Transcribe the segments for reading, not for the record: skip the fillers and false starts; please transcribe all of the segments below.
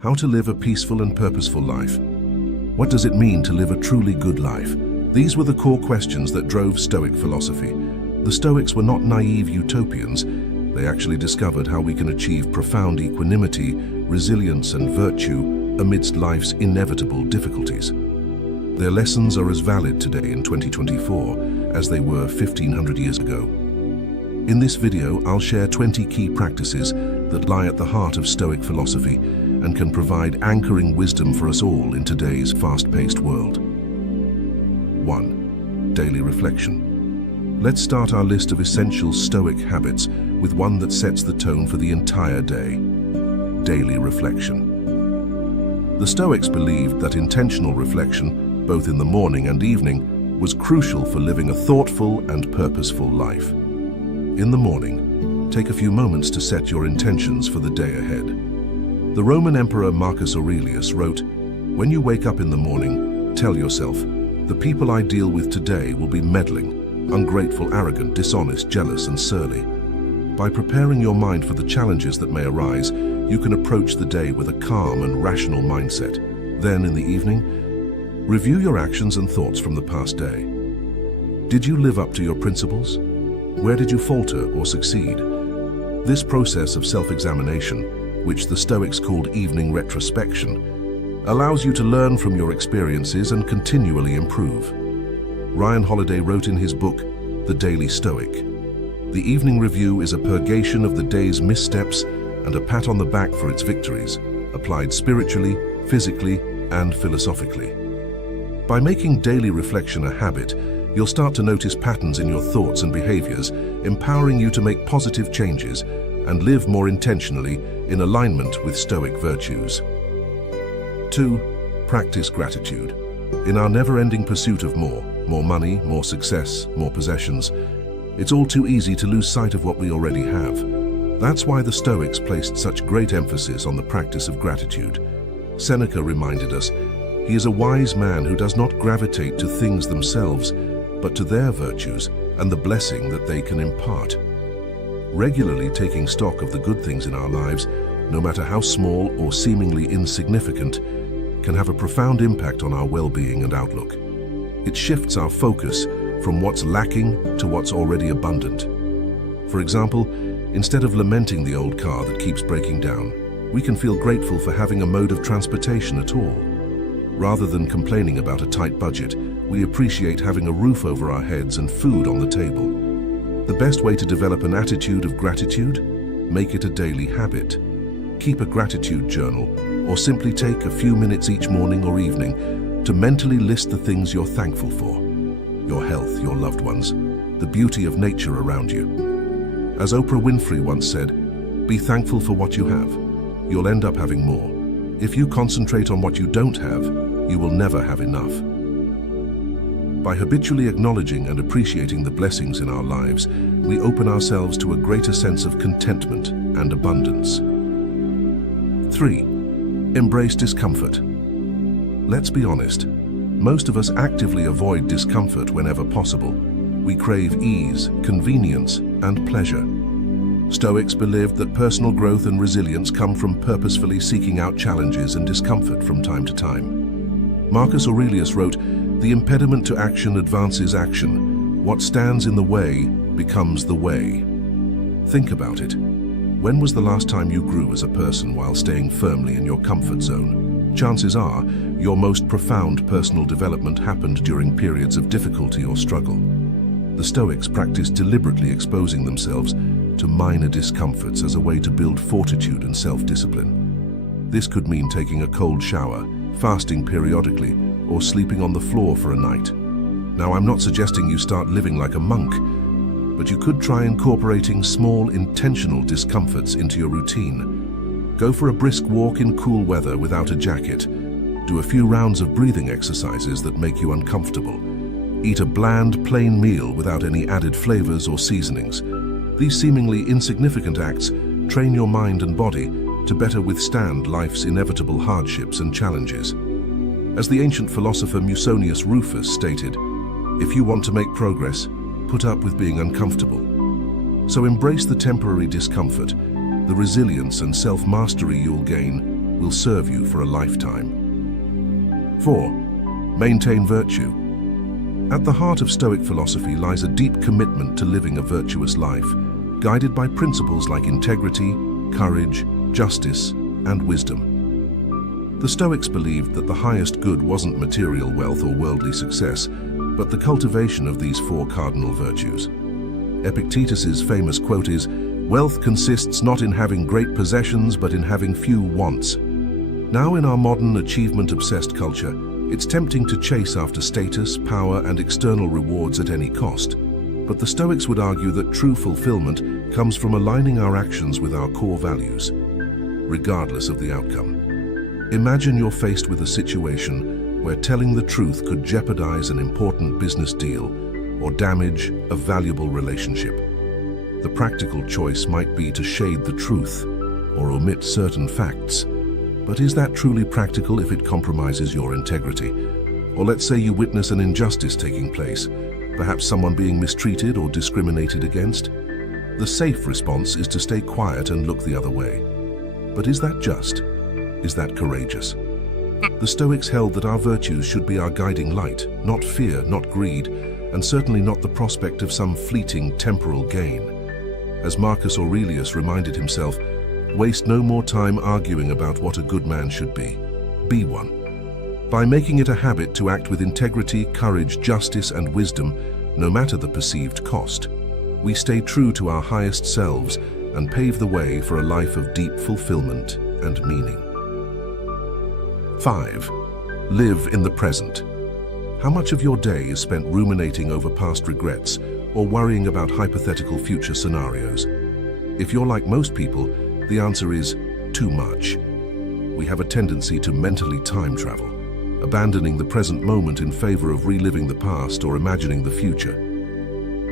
How to live a peaceful and purposeful life. What does it mean to live a truly good life? These were the core questions that drove Stoic philosophy. The Stoics were not naive utopians. They actually discovered how we can achieve profound equanimity, resilience, and virtue amidst life's inevitable difficulties. Their lessons are as valid today in 2024 as they were 1500 years ago. In this video, I'll share 20 key practices that lie at the heart of Stoic philosophy and can provide anchoring wisdom for us all in today's fast-paced world. 1. Daily reflection. Let's start our list of essential Stoic habits with one that sets the tone for the entire day. Daily reflection. The Stoics believed that intentional reflection, both in the morning and evening, was crucial for living a thoughtful and purposeful life. In the morning, take a few moments to set your intentions for the day ahead. The Roman Emperor Marcus Aurelius wrote, "When you wake up in the morning, tell yourself, the people I deal with today will be meddling, ungrateful, arrogant, dishonest, jealous, and surly." By preparing your mind for the challenges that may arise, you can approach the day with a calm and rational mindset. Then, in the evening, review your actions and thoughts from the past day. Did you live up to your principles? Where did you falter or succeed? This process of self-examination, which the Stoics called evening retrospection, allows you to learn from your experiences and continually improve. Ryan Holiday wrote in his book, The Daily Stoic, "The evening review is a purgation of the day's missteps and a pat on the back for its victories, applied spiritually, physically, and philosophically." By making daily reflection a habit, you'll start to notice patterns in your thoughts and behaviors, empowering you to make positive changes and live more intentionally in alignment with Stoic virtues. 2. Practice gratitude. In our never-ending pursuit of more money, more success, more possessions, it's all too easy to lose sight of what we already have. That's why the Stoics placed such great emphasis on the practice of gratitude. Seneca reminded us, "He is a wise man who does not gravitate to things themselves, but to their virtues and the blessing that they can impart." Regularly taking stock of the good things in our lives, no matter how small or seemingly insignificant, can have a profound impact on our well-being and outlook. It shifts our focus from what's lacking to what's already abundant. For example, instead of lamenting the old car that keeps breaking down, we can feel grateful for having a mode of transportation at all. Rather than complaining about a tight budget, we appreciate having a roof over our heads and food on the table. The best way to develop an attitude of gratitude? Make it a daily habit. Keep a gratitude journal, or simply take a few minutes each morning or evening to mentally list the things you're thankful for. Your health, your loved ones, the beauty of nature around you. As Oprah Winfrey once said, "Be thankful for what you have. You'll end up having more. If you concentrate on what you don't have, you will never have enough." By habitually acknowledging and appreciating the blessings in our lives, we open ourselves to a greater sense of contentment and abundance. 3. Embrace discomfort. Let's be honest, most of us actively avoid discomfort whenever possible. We crave ease, convenience, and pleasure. Stoics believed that personal growth and resilience come from purposefully seeking out challenges and discomfort from time to time. Marcus Aurelius wrote, "The impediment to action advances action. What stands in the way becomes the way." Think about it. When was the last time you grew as a person while staying firmly in your comfort zone? Chances are, your most profound personal development happened during periods of difficulty or struggle. The Stoics practiced deliberately exposing themselves to minor discomforts as a way to build fortitude and self-discipline. This could mean taking a cold shower, fasting periodically, or sleeping on the floor for a night. Now, I'm not suggesting you start living like a monk, but you could try incorporating small, intentional discomforts into your routine. Go for a brisk walk in cool weather without a jacket. Do a few rounds of breathing exercises that make you uncomfortable. Eat a bland, plain meal without any added flavors or seasonings. These seemingly insignificant acts train your mind and body to better withstand life's inevitable hardships and challenges. As the ancient philosopher Musonius Rufus stated, "If you want to make progress, put up with being uncomfortable." So embrace the temporary discomfort, the resilience and self-mastery you'll gain will serve you for a lifetime. 4. Maintain virtue. At the heart of Stoic philosophy lies a deep commitment to living a virtuous life, guided by principles like integrity, courage, justice, and wisdom. The Stoics believed that the highest good wasn't material wealth or worldly success, but the cultivation of these 4 cardinal virtues. Epictetus's famous quote is, "Wealth consists not in having great possessions, but in having few wants." Now in our modern achievement-obsessed culture, it's tempting to chase after status, power, and external rewards at any cost. But the Stoics would argue that true fulfillment comes from aligning our actions with our core values, regardless of the outcome. Imagine you're faced with a situation where telling the truth could jeopardize an important business deal or damage a valuable relationship. The practical choice might be to shade the truth or omit certain facts. But is that truly practical if it compromises your integrity? Or let's say you witness an injustice taking place, perhaps someone being mistreated or discriminated against. The safe response is to stay quiet and look the other way. But is that just? Is that courageous? The Stoics held that our virtues should be our guiding light, not fear, not greed, and certainly not the prospect of some fleeting temporal gain. As Marcus Aurelius reminded himself, waste no more time arguing about what a good man should be. Be one. By making it a habit to act with integrity, courage, justice, and wisdom, no matter the perceived cost, we stay true to our highest selves and pave the way for a life of deep fulfillment and meaning. 5. Live in the present. How much of your day is spent ruminating over past regrets or worrying about hypothetical future scenarios? If you're like most people, the answer is too much. We have a tendency to mentally time travel, abandoning the present moment in favor of reliving the past or imagining the future.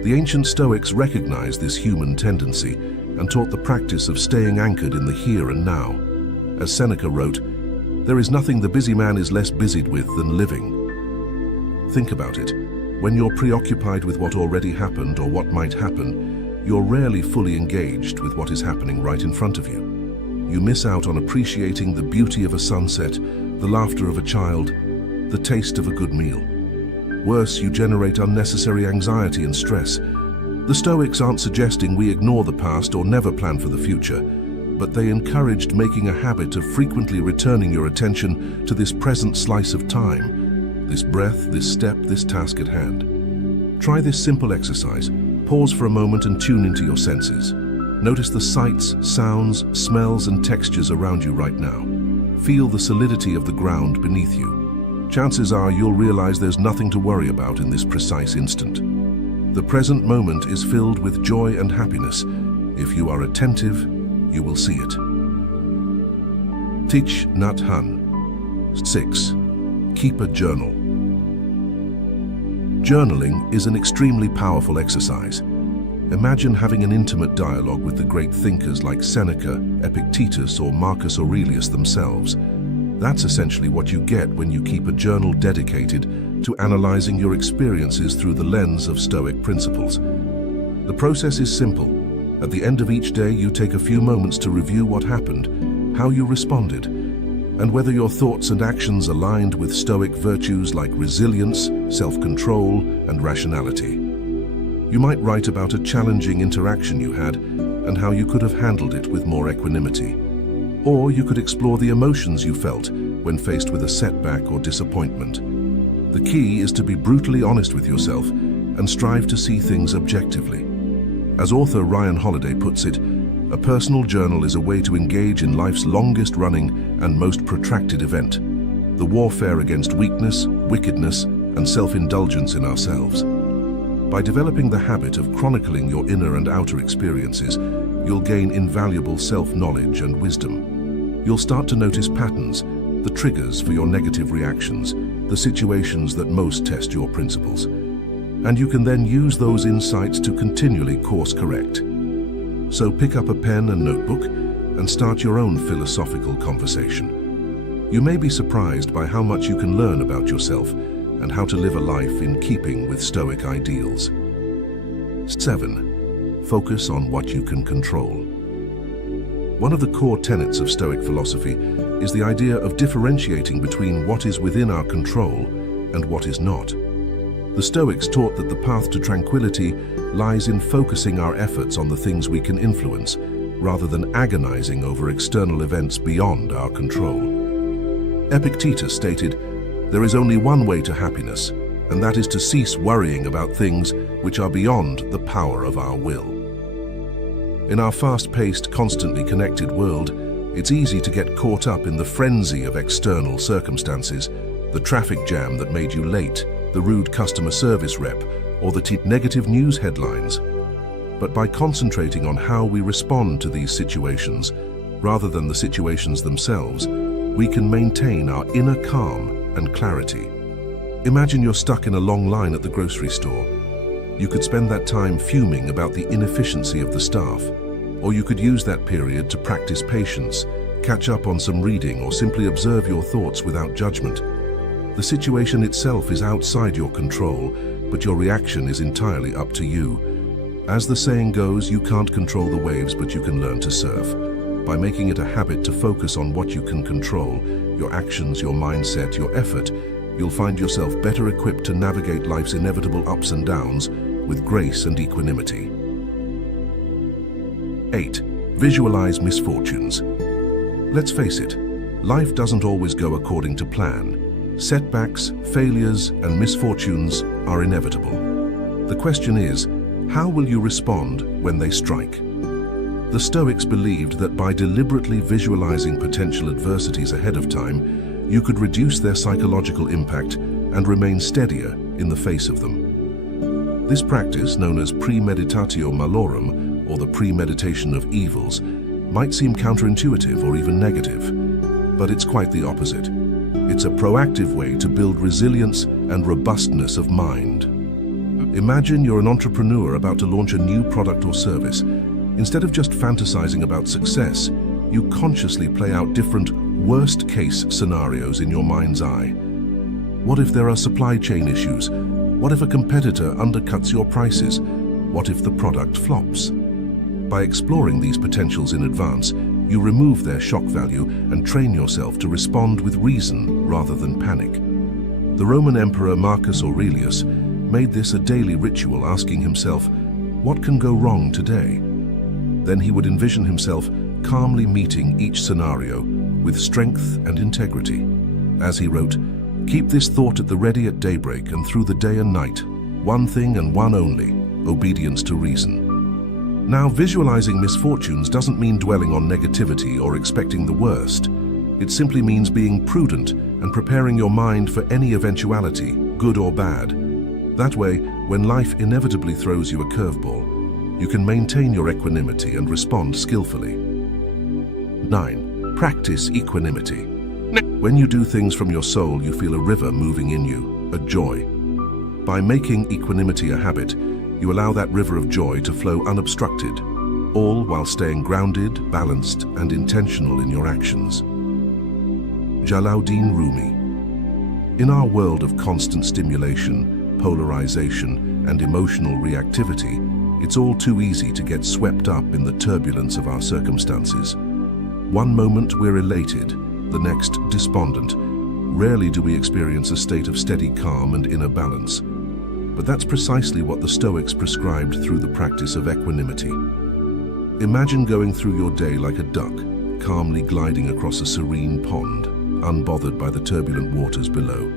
The ancient Stoics recognized this human tendency and taught the practice of staying anchored in the here and now. As Seneca wrote, "There is nothing the busy man is less busied with than living." Think about it. When you're preoccupied with what already happened or what might happen, you're rarely fully engaged with what is happening right in front of you. You miss out on appreciating the beauty of a sunset, the laughter of a child, the taste of a good meal. Worse, you generate unnecessary anxiety and stress. The Stoics aren't suggesting we ignore the past or never plan for the future, but they encouraged making a habit of frequently returning your attention to this present slice of time, this breath, this step, this task at hand. Try this simple exercise. Pause for a moment and tune into your senses. Notice the sights, sounds, smells, and textures around you right now. Feel the solidity of the ground beneath you. Chances are you'll realize there's nothing to worry about in this precise instant. The present moment is filled with joy and happiness. If you are attentive, you will see it. Thich Nhat Hanh. 6. Keep a journal. Journaling is an extremely powerful exercise. Imagine having an intimate dialogue with the great thinkers like Seneca, Epictetus, or Marcus Aurelius themselves. That's essentially what you get when you keep a journal dedicated to analyzing your experiences through the lens of Stoic principles. The process is simple. At the end of each day, you take a few moments to review what happened, how you responded, and whether your thoughts and actions aligned with Stoic virtues like resilience, self-control, and rationality. You might write about a challenging interaction you had and how you could have handled it with more equanimity. Or you could explore the emotions you felt when faced with a setback or disappointment. The key is to be brutally honest with yourself and strive to see things objectively. As author Ryan Holiday puts it, a personal journal is a way to engage in life's longest-running and most protracted event, the warfare against weakness, wickedness, and self-indulgence in ourselves. By developing the habit of chronicling your inner and outer experiences, you'll gain invaluable self-knowledge and wisdom. You'll start to notice patterns, the triggers for your negative reactions, the situations that most test your principles. And you can then use those insights to continually course-correct. So pick up a pen and notebook and start your own philosophical conversation. You may be surprised by how much you can learn about yourself and how to live a life in keeping with Stoic ideals. 7. Focus on what you can control. One of the core tenets of Stoic philosophy is the idea of differentiating between what is within our control and what is not. The Stoics taught that the path to tranquility lies in focusing our efforts on the things we can influence, rather than agonizing over external events beyond our control. Epictetus stated, "There is only one way to happiness, and that is to cease worrying about things which are beyond the power of our will." In our fast-paced, constantly connected world, it's easy to get caught up in the frenzy of external circumstances, the traffic jam that made you late, the rude customer service rep, or the negative news headlines. But by concentrating on how we respond to these situations, rather than the situations themselves, we can maintain our inner calm and clarity. Imagine you're stuck in a long line at the grocery store. You could spend that time fuming about the inefficiency of the staff, or you could use that period to practice patience, catch up on some reading, or simply observe your thoughts without judgment. The situation itself is outside your control, but your reaction is entirely up to you. As the saying goes, you can't control the waves, but you can learn to surf. By making it a habit to focus on what you can control, your actions, your mindset, your effort, you'll find yourself better equipped to navigate life's inevitable ups and downs with grace and equanimity. 8. Visualize misfortunes. Let's face it, life doesn't always go according to plan. Setbacks, failures, and misfortunes are inevitable. The question is, how will you respond when they strike? The Stoics believed that by deliberately visualizing potential adversities ahead of time, you could reduce their psychological impact and remain steadier in the face of them. This practice, known as premeditatio malorum, or the premeditation of evils, might seem counterintuitive or even negative, but it's quite the opposite. It's a proactive way to build resilience and robustness of mind. Imagine you're an entrepreneur about to launch a new product or service. Instead of just fantasizing about success, you consciously play out different worst-case scenarios in your mind's eye. What if there are supply chain issues? What if a competitor undercuts your prices? What if the product flops? By exploring these potentials in advance, you remove their shock value and train yourself to respond with reason rather than panic. The Roman Emperor Marcus Aurelius made this a daily ritual, asking himself, "What can go wrong today?" Then he would envision himself calmly meeting each scenario with strength and integrity. As he wrote, "Keep this thought at the ready at daybreak and through the day and night. One thing and one only, obedience to reason." Now, visualizing misfortunes doesn't mean dwelling on negativity or expecting the worst. It simply means being prudent and preparing your mind for any eventuality, good or bad. That way, when life inevitably throws you a curveball, you can maintain your equanimity and respond skillfully. 9. Practice equanimity. When you do things from your soul, you feel a river moving in you, a joy. By making equanimity a habit, you allow that river of joy to flow unobstructed, all while staying grounded, balanced, and intentional in your actions. Jalaluddin Rumi. In our world of constant stimulation, polarization, and emotional reactivity, it's all too easy to get swept up in the turbulence of our circumstances. One moment we're elated, the next despondent. Rarely do we experience a state of steady calm and inner balance. But that's precisely what the Stoics prescribed through the practice of equanimity. Imagine going through your day like a duck, calmly gliding across a serene pond, unbothered by the turbulent waters below.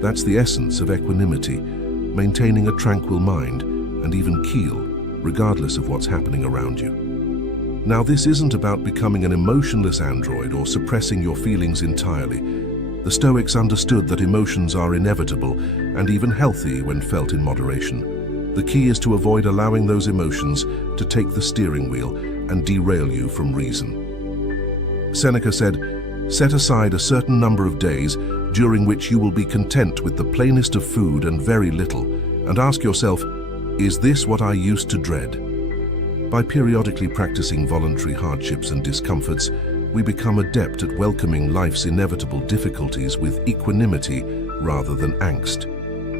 That's the essence of equanimity, maintaining a tranquil mind and even keel, regardless of what's happening around you. Now, this isn't about becoming an emotionless android or suppressing your feelings entirely. The Stoics understood that emotions are inevitable and even healthy when felt in moderation. The key is to avoid allowing those emotions to take the steering wheel and derail you from reason. Seneca said, "Set aside a certain number of days during which you will be content with the plainest of food and very little, and ask yourself, is this what I used to dread?" By periodically practicing voluntary hardships and discomforts, we become adept at welcoming life's inevitable difficulties with equanimity rather than angst.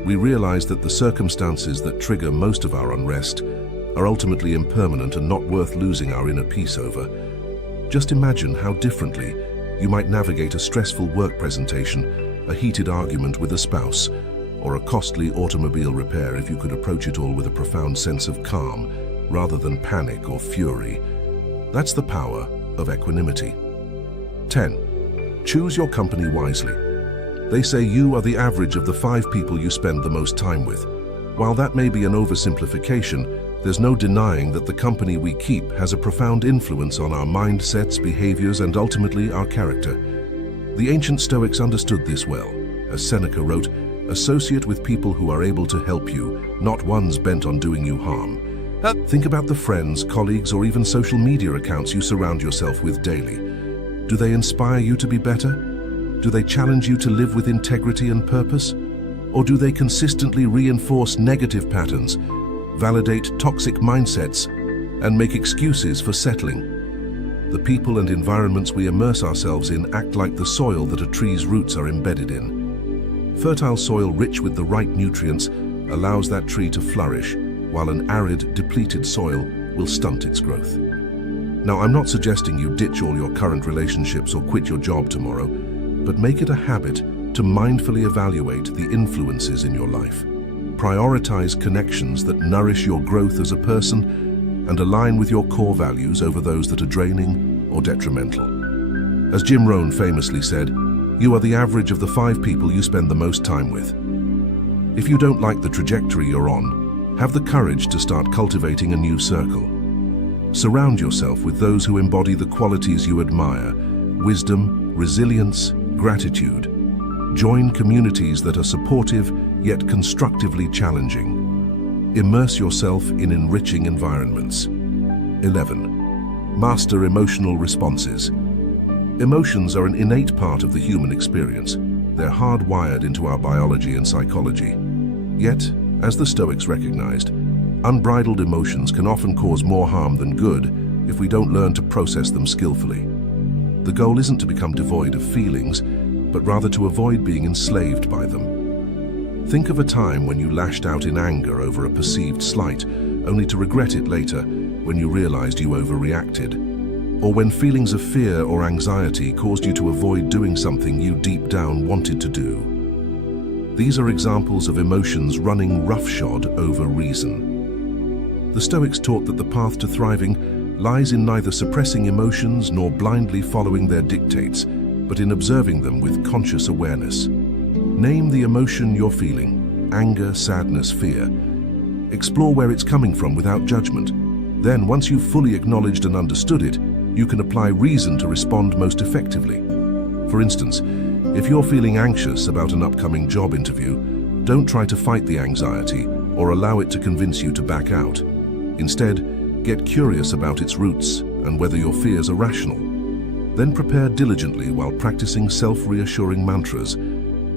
We realize that the circumstances that trigger most of our unrest are ultimately impermanent and not worth losing our inner peace over. Just imagine how differently You might navigate a stressful work presentation, a heated argument with a spouse, or a costly automobile repair if you could approach it all with a profound sense of calm, rather than panic or fury. That's the power of equanimity. 10. Choose your company wisely. They say you are the average of the 5 people you spend the most time with. While that may be an oversimplification, there's no denying that the company we keep has a profound influence on our mindsets, behaviors, and ultimately our character. The ancient Stoics understood this well. As Seneca wrote, "Associate with people who are able to help you, not ones bent on doing you harm." Think about the friends, colleagues, or even social media accounts you surround yourself with daily. Do they inspire you to be better? Do they challenge you to live with integrity and purpose? Or do they consistently reinforce negative patterns, validate toxic mindsets, and make excuses for settling? The people and environments we immerse ourselves in act like the soil that a tree's roots are embedded in. Fertile soil rich with the right nutrients allows that tree to flourish, while an arid, depleted soil will stunt its growth. Now, I'm not suggesting you ditch all your current relationships or quit your job tomorrow, but make it a habit to mindfully evaluate the influences in your life. Prioritize connections that nourish your growth as a person and align with your core values over those that are draining or detrimental. As Jim Rohn famously said, you are the average of the 5 people you spend the most time with. If you don't like the trajectory you're on, have the courage to start cultivating a new circle. Surround yourself with those who embody the qualities you admire: wisdom, resilience, gratitude. Join communities that are supportive yet constructively challenging. Immerse yourself in enriching environments. 11. Master emotional responses. Emotions are an innate part of the human experience. They're hardwired into our biology and psychology. Yet, as the Stoics recognized, unbridled emotions can often cause more harm than good if we don't learn to process them skillfully. The goal isn't to become devoid of feelings, but rather to avoid being enslaved by them. Think of a time when you lashed out in anger over a perceived slight, only to regret it later when you realized you overreacted. Or when feelings of fear or anxiety caused you to avoid doing something you deep down wanted to do. These are examples of emotions running roughshod over reason. The Stoics taught that the path to thriving lies in neither suppressing emotions nor blindly following their dictates, but in observing them with conscious awareness. Name the emotion you're feeling: anger, sadness, fear. Explore where it's coming from without judgment. Then, once you've fully acknowledged and understood it, you can apply reason to respond most effectively. For instance, if you're feeling anxious about an upcoming job interview, don't try to fight the anxiety or allow it to convince you to back out. Instead, get curious about its roots and whether your fears are rational. Then prepare diligently while practicing self-reassuring mantras.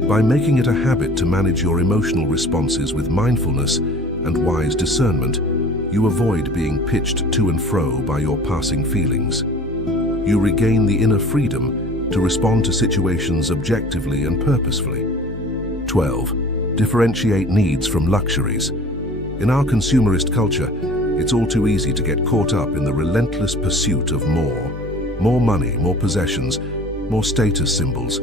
By making it a habit to manage your emotional responses with mindfulness and wise discernment, you avoid being pitched to and fro by your passing feelings. You regain the inner freedom to respond to situations objectively and purposefully. 12. Differentiate needs from luxuries. In our consumerist culture, it's all too easy to get caught up in the relentless pursuit of more. More money, more possessions, more status symbols.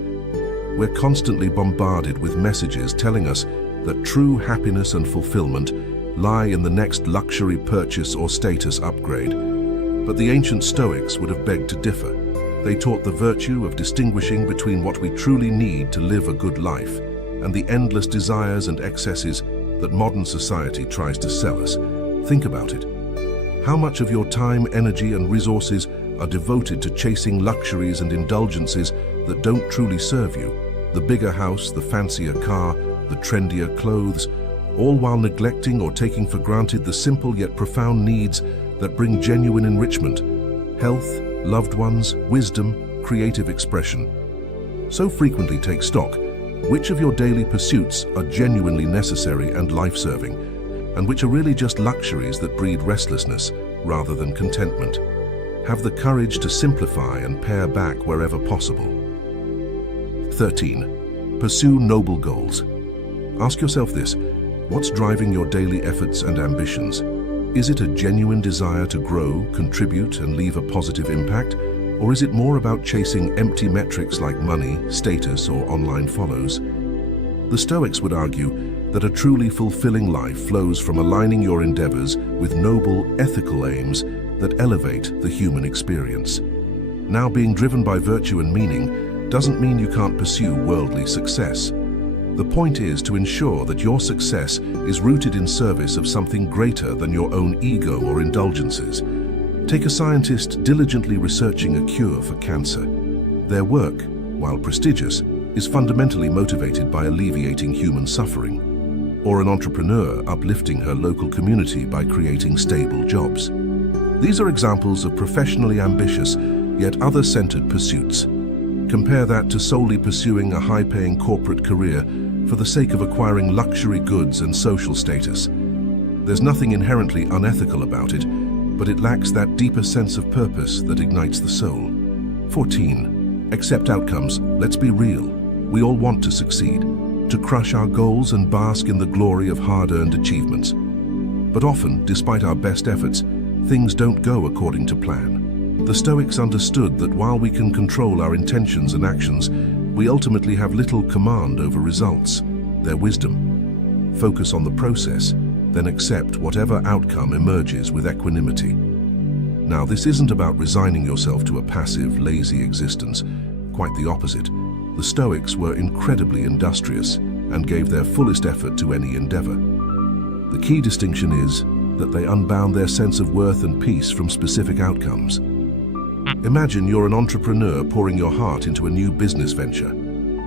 We're constantly bombarded with messages telling us that true happiness and fulfillment lie in the next luxury purchase or status upgrade. But the ancient Stoics would have begged to differ. They taught the virtue of distinguishing between what we truly need to live a good life and the endless desires and excesses that modern society tries to sell us. Think about it. How much of your time, energy, and resources are devoted to chasing luxuries and indulgences that don't truly serve you? The bigger house, the fancier car, the trendier clothes, all while neglecting or taking for granted the simple yet profound needs that bring genuine enrichment: health, loved ones, wisdom, creative expression. So frequently take stock. Which of your daily pursuits are genuinely necessary and life-serving, and which are really just luxuries that breed restlessness rather than contentment? Have the courage to simplify and pare back wherever possible. 13. Pursue noble goals. Ask yourself this: what's driving your daily efforts and ambitions? Is it a genuine desire to grow, contribute, and leave a positive impact? Or is it more about chasing empty metrics like money, status, or online follows? The Stoics would argue that a truly fulfilling life flows from aligning your endeavors with noble, ethical aims that elevate the human experience. Now, being driven by virtue and meaning doesn't mean you can't pursue worldly success. The point is to ensure that your success is rooted in service of something greater than your own ego or indulgences. Take a scientist diligently researching a cure for cancer. Their work, while prestigious, is fundamentally motivated by alleviating human suffering. Or an entrepreneur uplifting her local community by creating stable jobs. These are examples of professionally ambitious, yet other-centered pursuits. Compare that to solely pursuing a high-paying corporate career for the sake of acquiring luxury goods and social status. There's nothing inherently unethical about it, but it lacks that deeper sense of purpose that ignites the soul. 14. Accept outcomes. Let's be real. We all want to succeed, to crush our goals and bask in the glory of hard-earned achievements. But often, despite our best efforts, things don't go according to plan. The Stoics understood that while we can control our intentions and actions, we ultimately have little command over results. Their wisdom: focus on the process, then accept whatever outcome emerges with equanimity. Now, this isn't about resigning yourself to a passive, lazy existence. Quite the opposite. The Stoics were incredibly industrious and gave their fullest effort to any endeavor. The key distinction is that they unbound their sense of worth and peace from specific outcomes. Imagine you're an entrepreneur pouring your heart into a new business venture.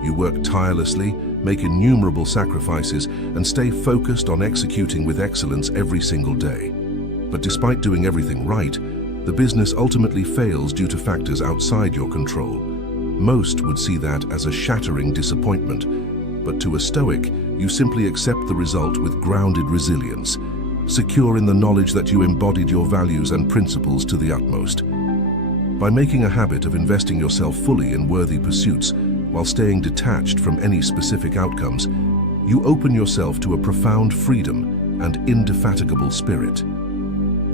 You work tirelessly, make innumerable sacrifices, and stay focused on executing with excellence every single day. But despite doing everything right, the business ultimately fails due to factors outside your control. Most would see that as a shattering disappointment, but to a Stoic, you simply accept the result with grounded resilience, secure in the knowledge that you embodied your values and principles to the utmost. By making a habit of investing yourself fully in worthy pursuits while staying detached from any specific outcomes, you open yourself to a profound freedom and indefatigable spirit.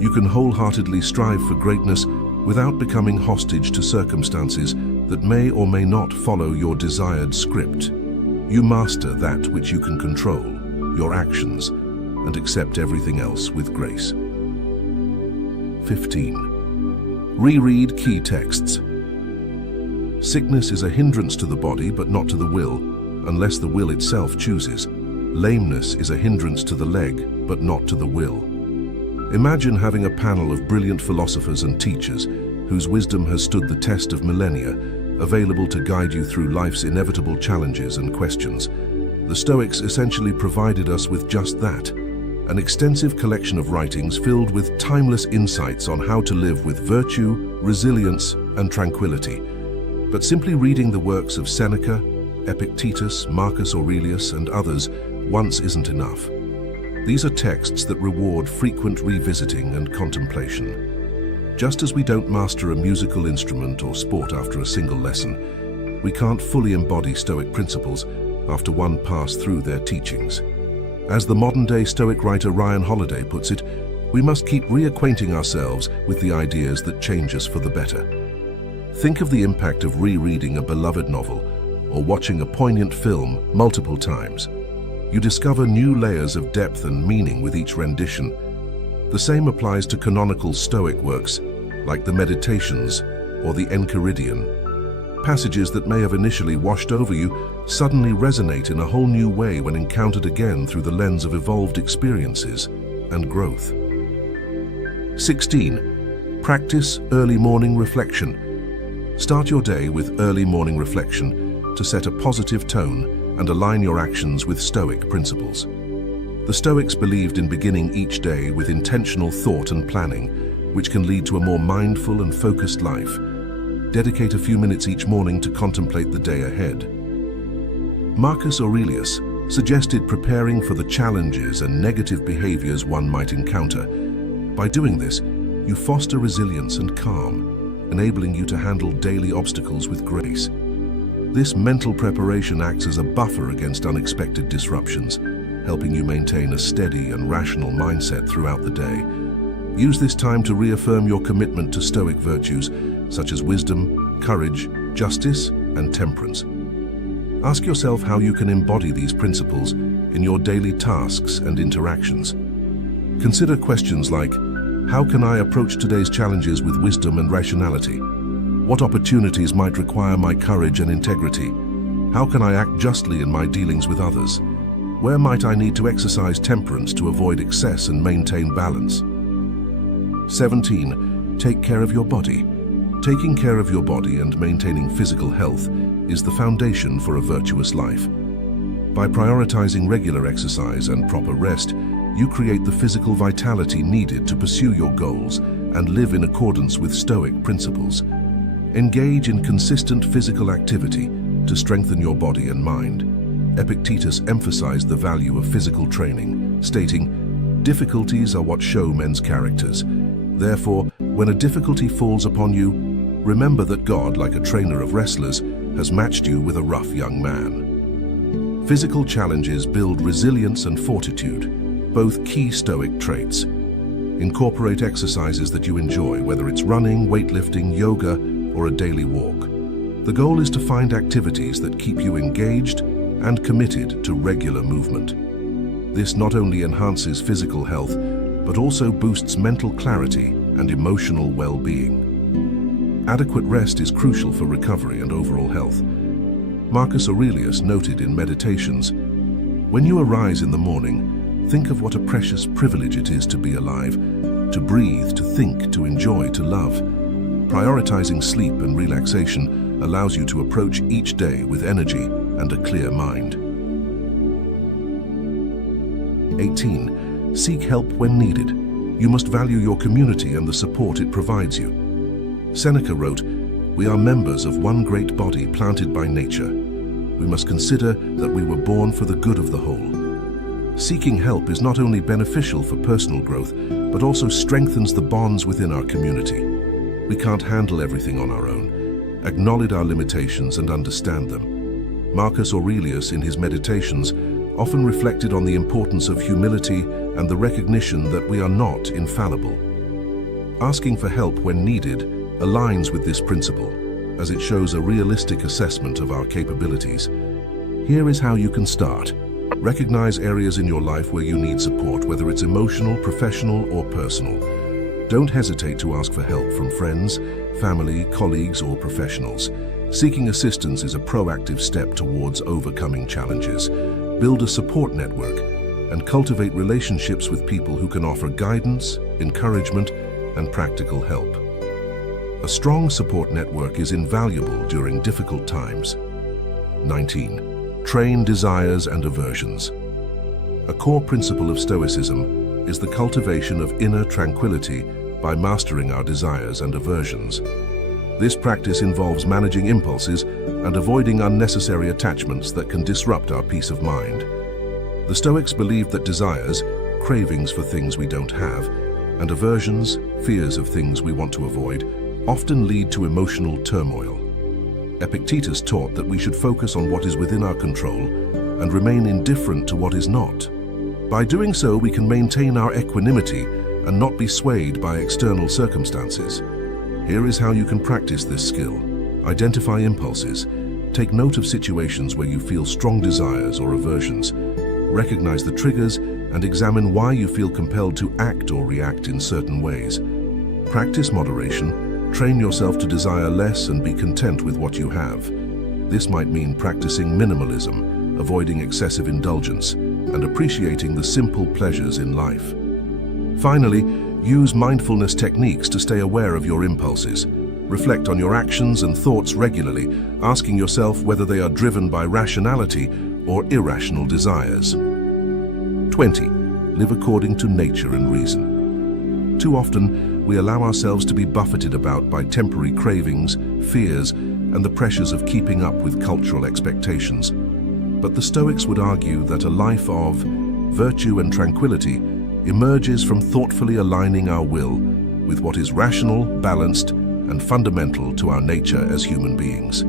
You can wholeheartedly strive for greatness without becoming hostage to circumstances that may or may not follow your desired script. You master that which you can control, your actions, and accept everything else with grace. 15. Reread key texts. Sickness is a hindrance to the body but not to the will, unless the will itself chooses. Lameness is a hindrance to the leg but not to the will. Imagine having a panel of brilliant philosophers and teachers whose wisdom has stood the test of millennia, available to guide you through life's inevitable challenges and questions. The Stoics essentially provided us with just that, an extensive collection of writings filled with timeless insights on how to live with virtue, resilience, and tranquility. But simply reading the works of Seneca, Epictetus, Marcus Aurelius, and others once isn't enough. These are texts that reward frequent revisiting and contemplation. Just as we don't master a musical instrument or sport after a single lesson, we can't fully embody Stoic principles after one passed through their teachings. As the modern-day Stoic writer Ryan Holiday puts it, we must keep reacquainting ourselves with the ideas that change us for the better. Think of the impact of rereading a beloved novel or watching a poignant film multiple times. You discover new layers of depth and meaning with each rendition. The same applies to canonical Stoic works, like the Meditations or the Enchiridion. Passages that may have initially washed over you suddenly resonate in a whole new way when encountered again through the lens of evolved experiences and growth. 16. Practice early morning reflection. Start your day with early morning reflection to set a positive tone and align your actions with Stoic principles. The Stoics believed in beginning each day with intentional thought and planning, which can lead to a more mindful and focused life. Dedicate a few minutes each morning to contemplate the day ahead. Marcus Aurelius suggested preparing for the challenges and negative behaviors one might encounter. By doing this, you foster resilience and calm, enabling you to handle daily obstacles with grace. This mental preparation acts as a buffer against unexpected disruptions, helping you maintain a steady and rational mindset throughout the day. Use this time to reaffirm your commitment to Stoic virtues such as wisdom, courage, justice, and temperance. Ask yourself how you can embody these principles in your daily tasks and interactions. Consider questions like, how can I approach today's challenges with wisdom and rationality? What opportunities might require my courage and integrity? How can I act justly in my dealings with others? Where might I need to exercise temperance to avoid excess and maintain balance? 17. Take care of your body. Taking care of your body and maintaining physical health is the foundation for a virtuous life. By prioritizing regular exercise and proper rest, you create the physical vitality needed to pursue your goals and live in accordance with Stoic principles. Engage in consistent physical activity to strengthen your body and mind. Epictetus emphasized the value of physical training, stating, "Difficulties are what show men's characters. Therefore, when a difficulty falls upon you, remember that God, like a trainer of wrestlers, has matched you with a rough young man." Physical challenges build resilience and fortitude, both key Stoic traits. Incorporate exercises that you enjoy, whether it's running, weightlifting, yoga, or a daily walk. The goal is to find activities that keep you engaged and committed to regular movement. This not only enhances physical health, but also boosts mental clarity and emotional well-being. Adequate rest is crucial for recovery and overall health. Marcus Aurelius noted in Meditations, "When you arise in the morning, think of what a precious privilege it is to be alive, to breathe, to think, to enjoy, to love." Prioritizing sleep and relaxation allows you to approach each day with energy and a clear mind. 18. Seek help when needed. You must value your community and the support it provides you. Seneca wrote, "We are members of one great body planted by nature. We must consider that we were born for the good of the whole." Seeking help is not only beneficial for personal growth, but also strengthens the bonds within our community. We can't handle everything on our own. Acknowledge our limitations and understand them. Marcus Aurelius, in his Meditations, often reflected on the importance of humility and the recognition that we are not infallible. Asking for help when needed aligns with this principle, as it shows a realistic assessment of our capabilities. Here is how you can start. Recognize areas in your life where you need support, whether it's emotional, professional, or personal. Don't hesitate to ask for help from friends, family, colleagues, or professionals. Seeking assistance is a proactive step towards overcoming challenges. Build a support network and cultivate relationships with people who can offer guidance, encouragement, and practical help. A strong support network is invaluable during difficult times. 19. Train desires and aversions. A core principle of Stoicism is the cultivation of inner tranquility by mastering our desires and aversions. This practice involves managing impulses and avoiding unnecessary attachments that can disrupt our peace of mind. The Stoics believed that desires, cravings for things we don't have, and aversions, fears of things we want to avoid, often lead to emotional turmoil. Epictetus taught that we should focus on what is within our control and remain indifferent to what is not. By doing so, we can maintain our equanimity and not be swayed by external circumstances. Here is how you can practice this skill. Identify impulses. Take note of situations where you feel strong desires or aversions. Recognize the triggers and examine why you feel compelled to act or react in certain ways. Practice moderation. Train yourself to desire less and be content with what you have. This might mean practicing minimalism, avoiding excessive indulgence, and appreciating the simple pleasures in life. Finally, use mindfulness techniques to stay aware of your impulses. Reflect on your actions and thoughts regularly, asking yourself whether they are driven by rationality or irrational desires. 20. Live according to nature and reason. Too often, we allow ourselves to be buffeted about by temporary cravings, fears, and the pressures of keeping up with cultural expectations. But the Stoics would argue that a life of virtue and tranquility emerges from thoughtfully aligning our will with what is rational, balanced, and fundamental to our nature as human beings.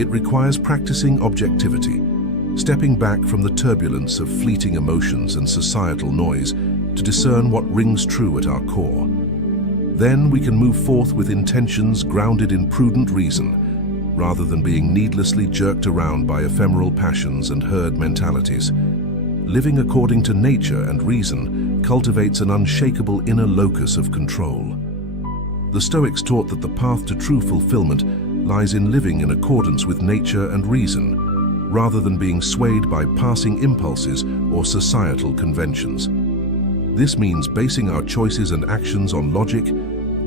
It requires practicing objectivity, stepping back from the turbulence of fleeting emotions and societal noise to discern what rings true at our core. Then we can move forth with intentions grounded in prudent reason, rather than being needlessly jerked around by ephemeral passions and herd mentalities. Living according to nature and reason cultivates an unshakable inner locus of control. The Stoics taught that the path to true fulfillment lies in living in accordance with nature and reason, rather than being swayed by passing impulses or societal conventions. This means basing our choices and actions on logic,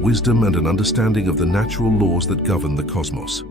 wisdom, and an understanding of the natural laws that govern the cosmos.